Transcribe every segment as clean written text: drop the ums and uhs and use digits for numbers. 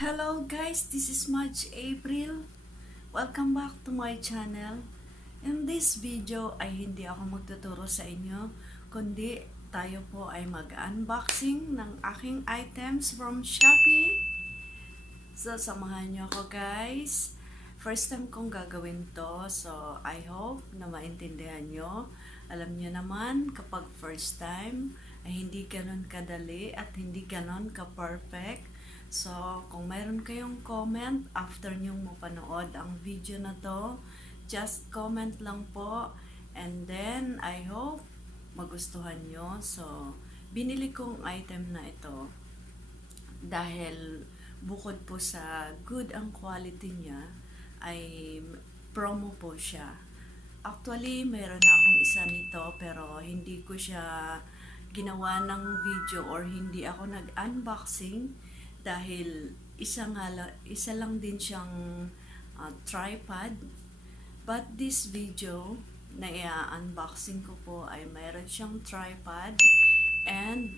Hello guys, this is Madge April. Welcome back to my channel. In this video ay hindi ako magtuturo sa inyo, kundi tayo po ay mag-unboxing ng aking items from Shopee. So, samahan nyo ako guys. First time kong gagawin to, so I hope na maintindihan nyo. Alam nyo naman, kapag first time, ay hindi ganon kadali at hindi ganon ka-perfect. So, kung mayroon kayong comment after nyong mapanood ang video na to, just comment lang po. And then, I hope magustuhan nyo. So, binili kong item na ito dahil bukod po sa good ang quality niya, ay promo po siya. Actually, mayroon akong isa nito pero hindi ko siya ginawa ng video or hindi ako nag-unboxing dahil isa lang din siyang tripod. But this video na i-unboxing ko po ay mayroon siyang tripod and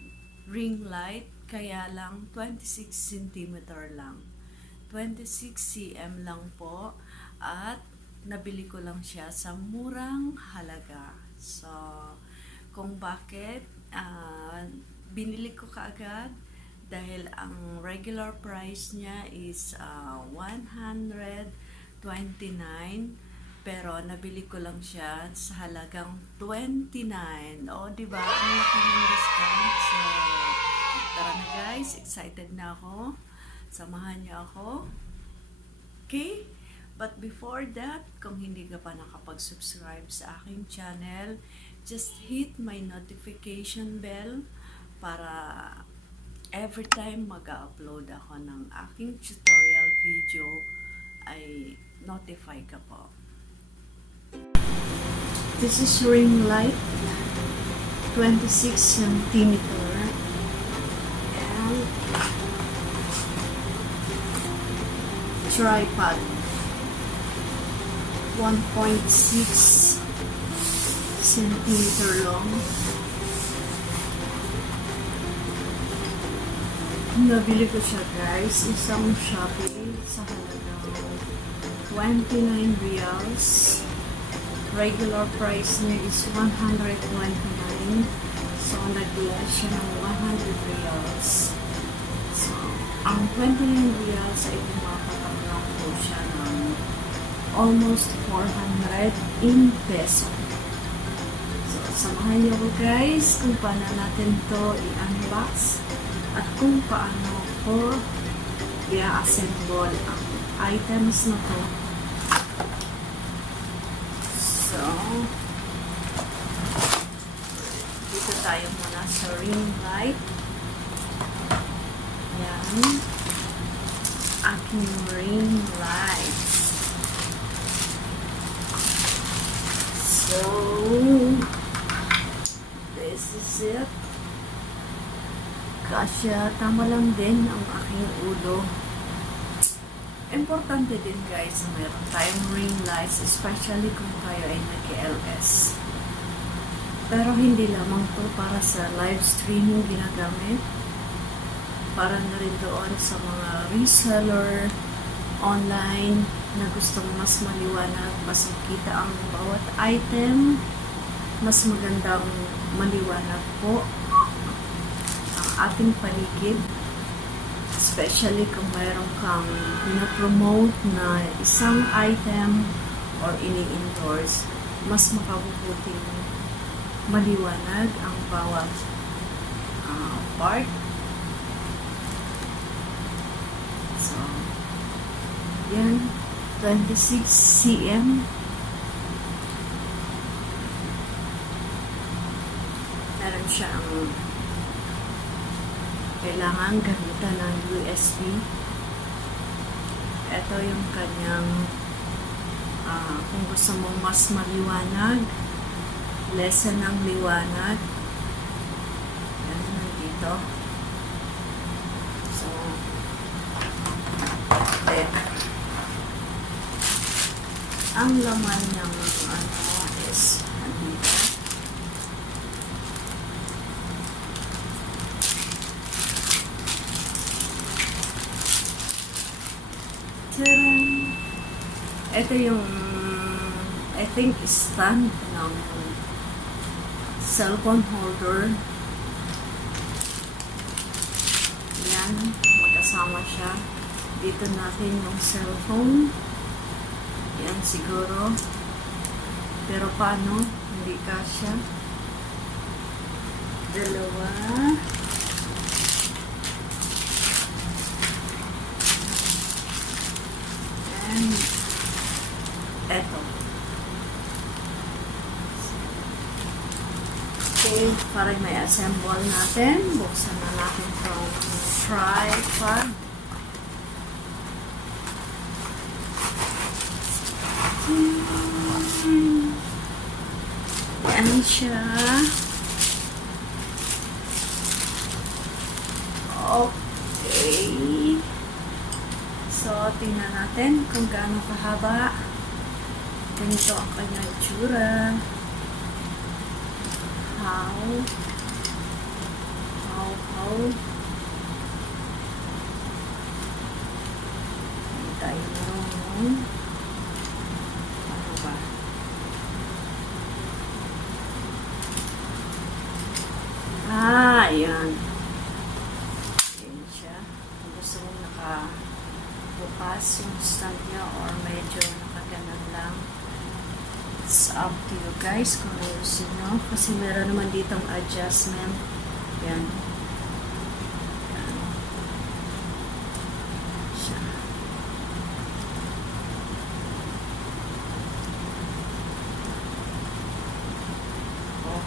ring light, kaya lang 26 cm lang. 26 cm lang po at nabili ko lang siya sa murang halaga. So, kung bakit binili ko kaagad dahil ang regular price niya is 129, pero nabili ko lang siya sa halagang 29. O, diba? Ang laki ng discount. So, tara na guys, excited na ako. Samahan niyo ako. Okay? But before that, kung hindi ka pa nakapag-subscribe sa aking channel, just hit my notification bell para every time mag-upload ako ng aking tutorial video ay notify ka po. This is ring light, 26 cm. And tripod, 1.6 cm long. Nabili ko siya guys, isang Shopee sa halagang 29 reals. Regular price niya is 129. So, nag-less siya ng 100 reals. So, ang 29 reals ay tumapatanggap po siya ng almost 400 in peso. So, samahan niyo ko guys kung paano natin to i-unbox at kung paano ko i-assemble ang items na to. So, dito tayo muna sa ring light. Yan. Aking ring light. So, this is it. Kasya, tama lang din ang aking ulo. Importante din guys, meron tayong ring lights, especially kung tayo ay nag-LS. Pero hindi lamang to para sa live streaming ginagamit. Para na rin doon sa mga reseller online na gustong mas maliwanag, mas makita ang bawat item, mas magandang maliwanag po ating paligid, especially kung mayroon kang pinapromote na isang item or ini-endorse, mas makabubuting maliwanag ang bawat part. So, yan, 26 cm. Meron siyang kailangan gamitan ng USB. Ito yung kanyang kung gusto mong mas maliwanag, lesson ng liwanag. Yan, nandito. So, ang laman ng is nandito. Tadam! Ito yung, I think, stand ng cellphone holder. Yan, magkasama siya. Dito natin yung cellphone. Yan siguro. Pero paano? Hindi kasya. Dalawa. And eto. Okay, para may assemble natin. Buksan na natin itong tripod. Yan siya. Okay. So, tingnan natin kung gaano kahaba. Ganito ang kanyang itsura. How? Hindi tayo marunong. Ano ba? Ayan. Ayan siya. Kung gusto mong nakabukas yung stand niya or medyo nakaganan lang. It's up to you guys kung ano gusto nyo. Kasi meron naman ditong adjustment. Yan. Yan. Siya.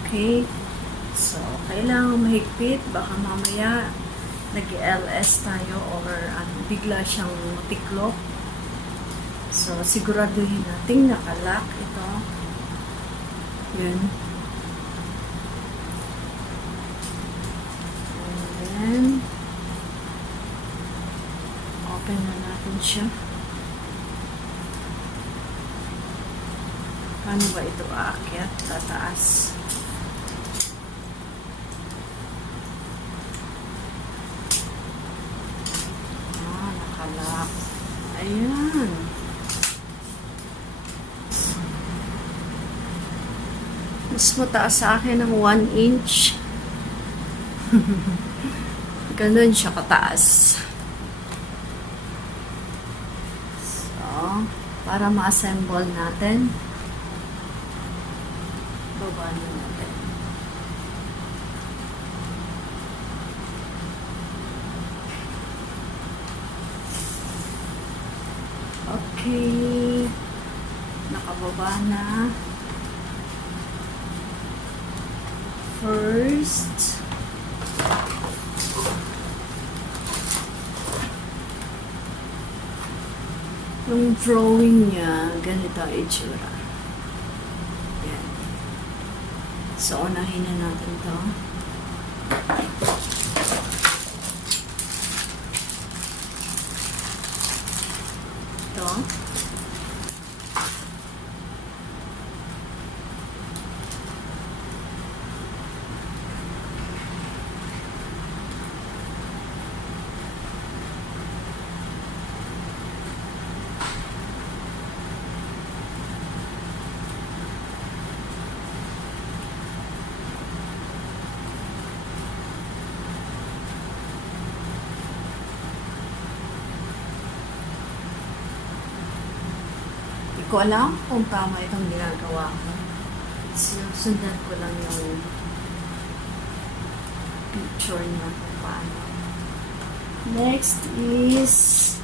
Okay. So, kailangan mahigpit. Baka mamaya nag-LS tayo or bigla siyang tiklop. So, siguraduhin natin nakalock ito. Yun. And then, open na natin siya. Paano ba ito aakyat? Tataas. Nakalock. Ayan. Mas mataas sa akin ng 1 inch. Ganun siya kataas. So, para ma-assemble natin, baba na natin. Okay. Nakababa na. First, yung drawing niya, ganito ang itsura. Yan. So, unahin na natin to. Ito. Hindi ko alam kung tama itong ginagawa ko. Sundan ko lang yung picture niya kung paano. Next is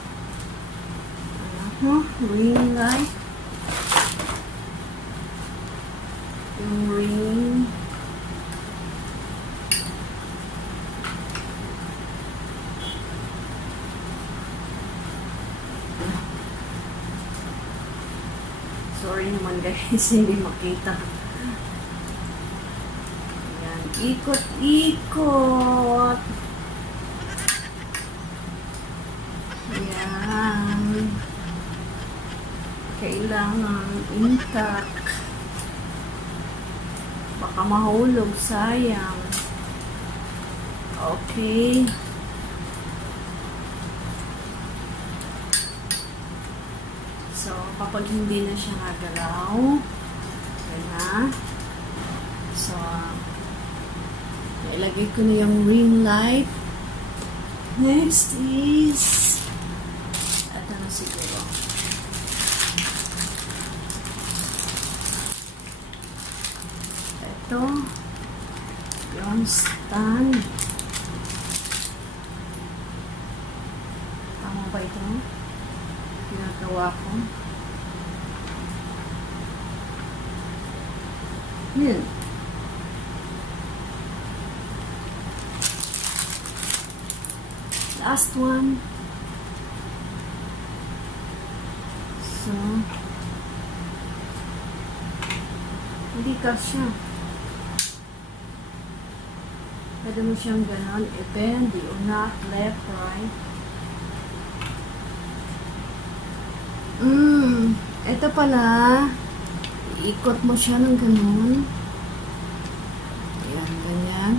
ring light. Yung ring. Sorry naman guys, hindi makita. Ayan, ikot-ikot. Ayan. Kailangan intact. Baka mahulog, sayang. Okay. So, kapag hindi na siya nagalaw, okay na. So, ilagay ko na yung ring light. Next is, ito na siguro. Ito, yung stand. Tama ba ito? Ginagawa ko. Yan. Last one. So, hindi kasya. Pwede mo siyang ganon, i-bend, i-unat, left, right. Ito pala, iikot mo siya ng ganon. Ayan, ganyan.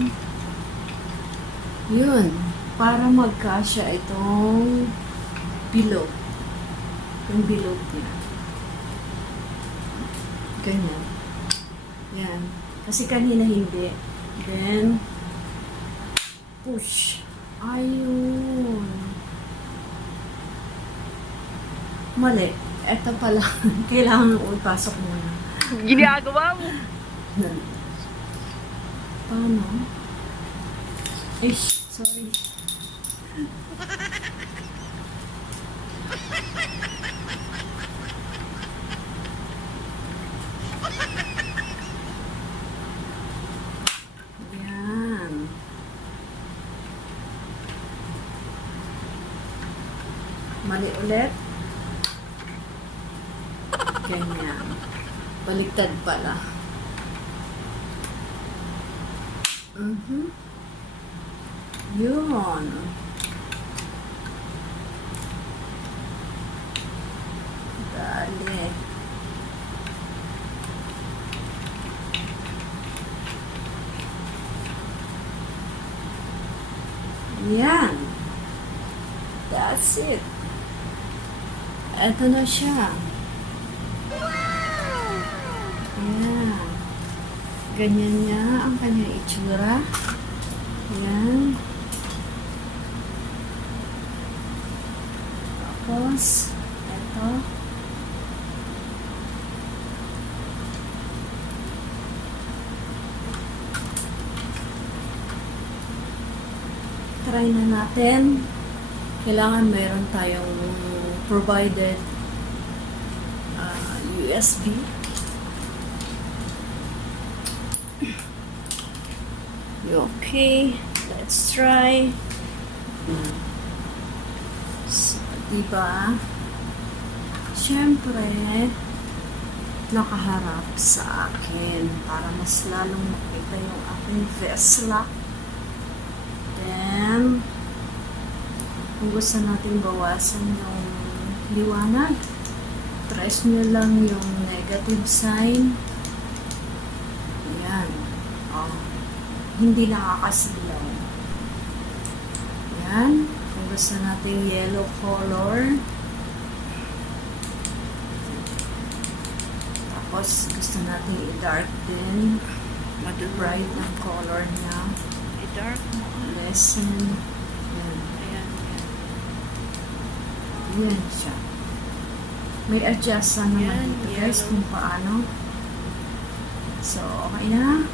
Yun. Para magkasya itong bilog. Yung bilog niya. Ganyan. Yan. Kasi kanina hindi. Then, push. Ayun. Mali. Ito pala. Kailangan ipasok muna. Ginagawa mo. Paano? Ish, sorry. Yan. Mali ulit. Ganyan. Baliktad pala. Yun. Dali. Yan. That's it. Ito na siya. Ayan. Ganyan niya ang kanyang itsura. Ayan. Tapos, ito. Try na natin. Kailangan mayroon tayong provided USB. Okay, let's try. So, diba? Siyempre, nakaharap sa akin para mas lalong makita yung aking Vesla. Then, kung gusto natin bawasan yung liwanag, press nyo lang yung negative sign. Ayan. Oh. Hindi nakakasilaw. Ayan. Kung gusto natin yellow color. Tapos, gusto natin i-dark din. Mag-bright ng color niya. I-dark mo. Lessen. Ayan. Ayan, ayan. Yan siya. May adjust na naman Yan, dito guys yellow. kung paano. So, okay na.